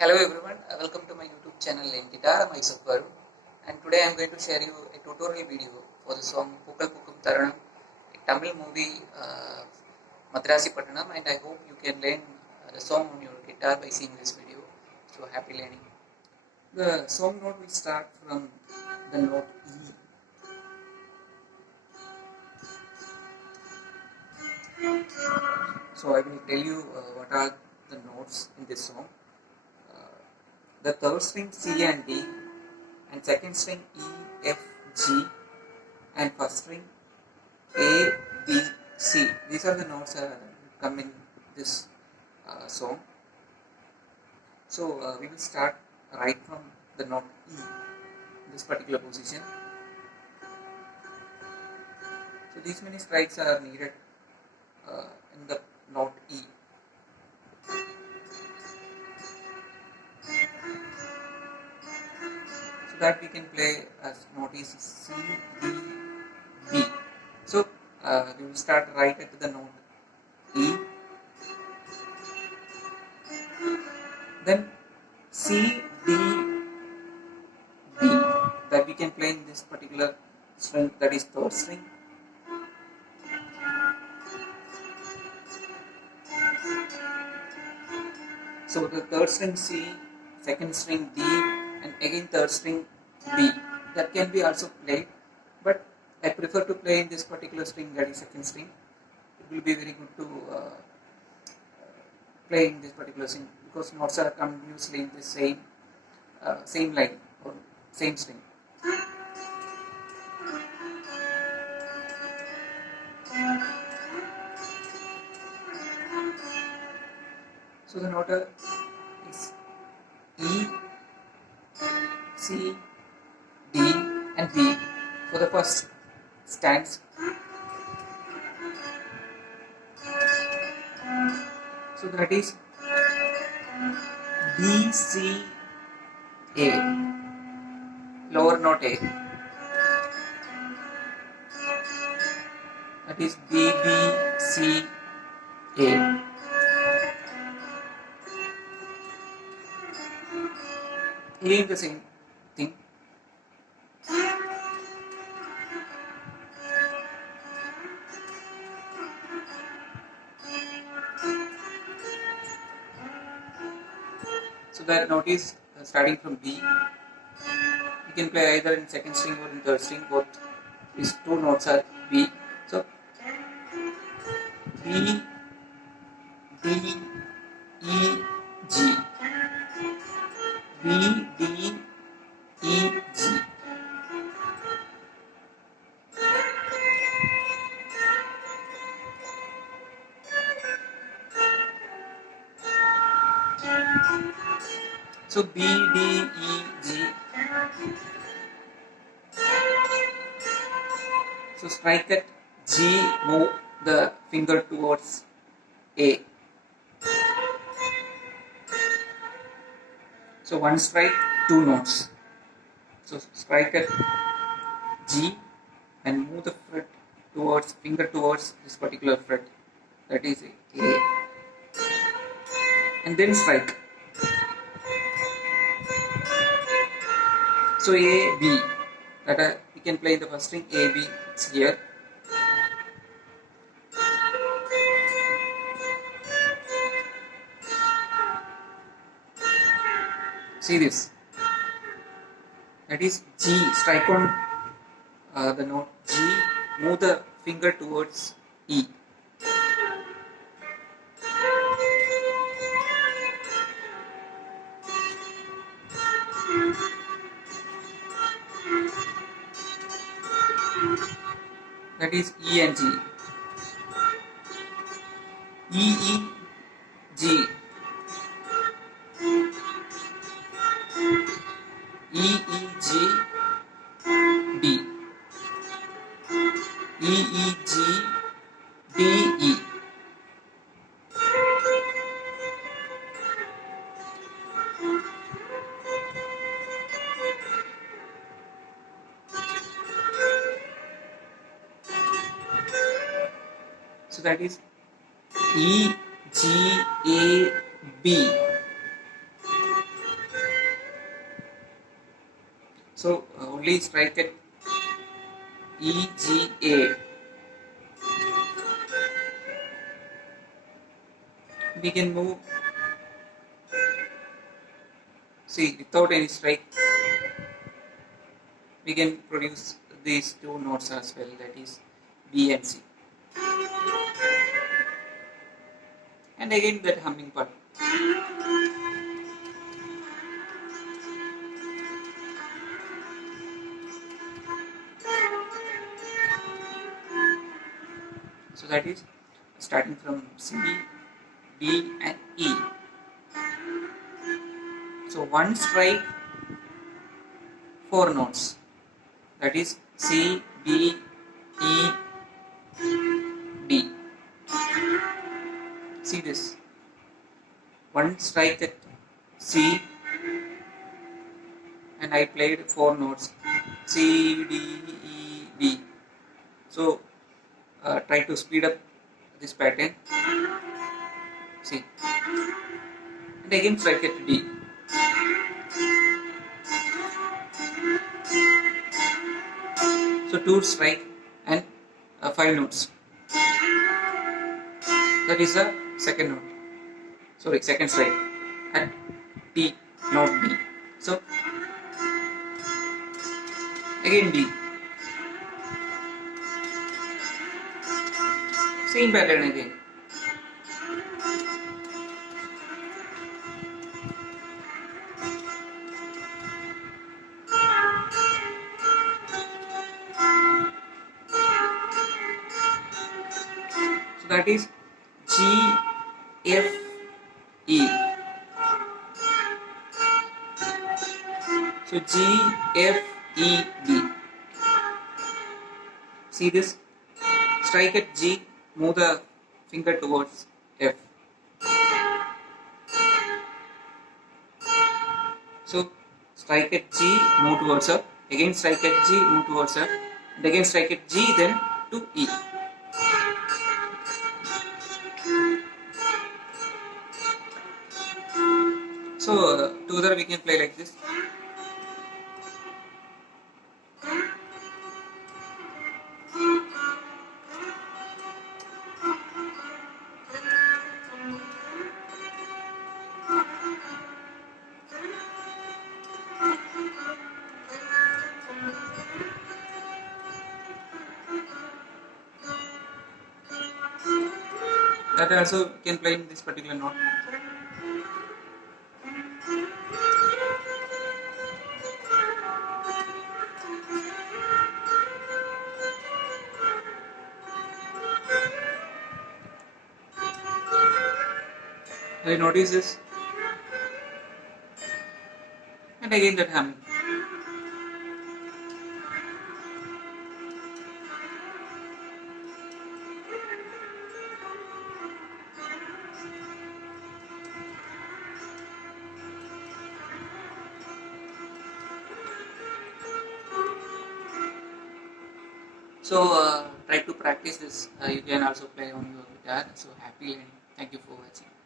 Hello everyone, welcome to my YouTube channel in Guitar myself Varun, and today I am going to share you a tutorial video for the song Pukal Pukum Taranam, a Tamil movie Madrasi Pattanam, and I hope you can learn the song on your guitar by seeing this video. So happy learning. The song note will start from the note E. So I will tell you what are the notes in this song. The third string C and D, and second string E, F, G, and first string A, B, C. These are the notes that come in this song. So we will start right from the note E, this particular position. So these many strikes are needed in the note E. So that we can play as note is C, D, B. So we will start right at the note E, then C, D, B, that we can play in this particular string, that is third string. So the third string C, second string D, and again third string B, that can be also played, but I prefer to play in this particular string, that is second string. It will be very good to play in this particular string because notes are continuously in the same line or same string. So the note is E, C, D, and B for the first stanza. So that is B, C, A, lower note A. That is B, B, C, A. Again the same thing. So that note is starting from B. You can play either in second string or in third string. Both these two notes are B. So B, D, E, G. B, D, E, G. So B, D, E, G. So strike at G, move the finger towards A. So one strike, two notes. So strike at G and move the fret towards finger towards this particular fret, that is A, and then strike. So A, B, that we can play the first string A, B, it's here. See this, that is G, strike on the note G, move the finger towards E. That is E and G. E, E, G. E, E, G, D. E, E, G, D, E. So that is E, G, A, B. only strike at E, G, A. We can move, see, without any strike, we can produce these two notes as well, that is B and C. And again that humming part. So that is starting from C, D and E. So one strike, four notes, that is C, B, E, D. See this, one strike at C and I played four notes C, D, E, D. So try to speed up this pattern. See, and again strike at D. So two strike and five notes. That is the second note. Sorry, second strike at D, not D. So again D. Same pattern again. So that is G, F, E. So G, F, E, D. See this? Strike at G, move the finger towards F. So strike at G, move towards F. Again strike at G, move towards F. And again strike at G, then to E. So together we can play like this. That also can play in this particular note. Have you noticed this? And again that humming. So try to practice this. You can also play on your guitar. So happy learning. Thank you for watching.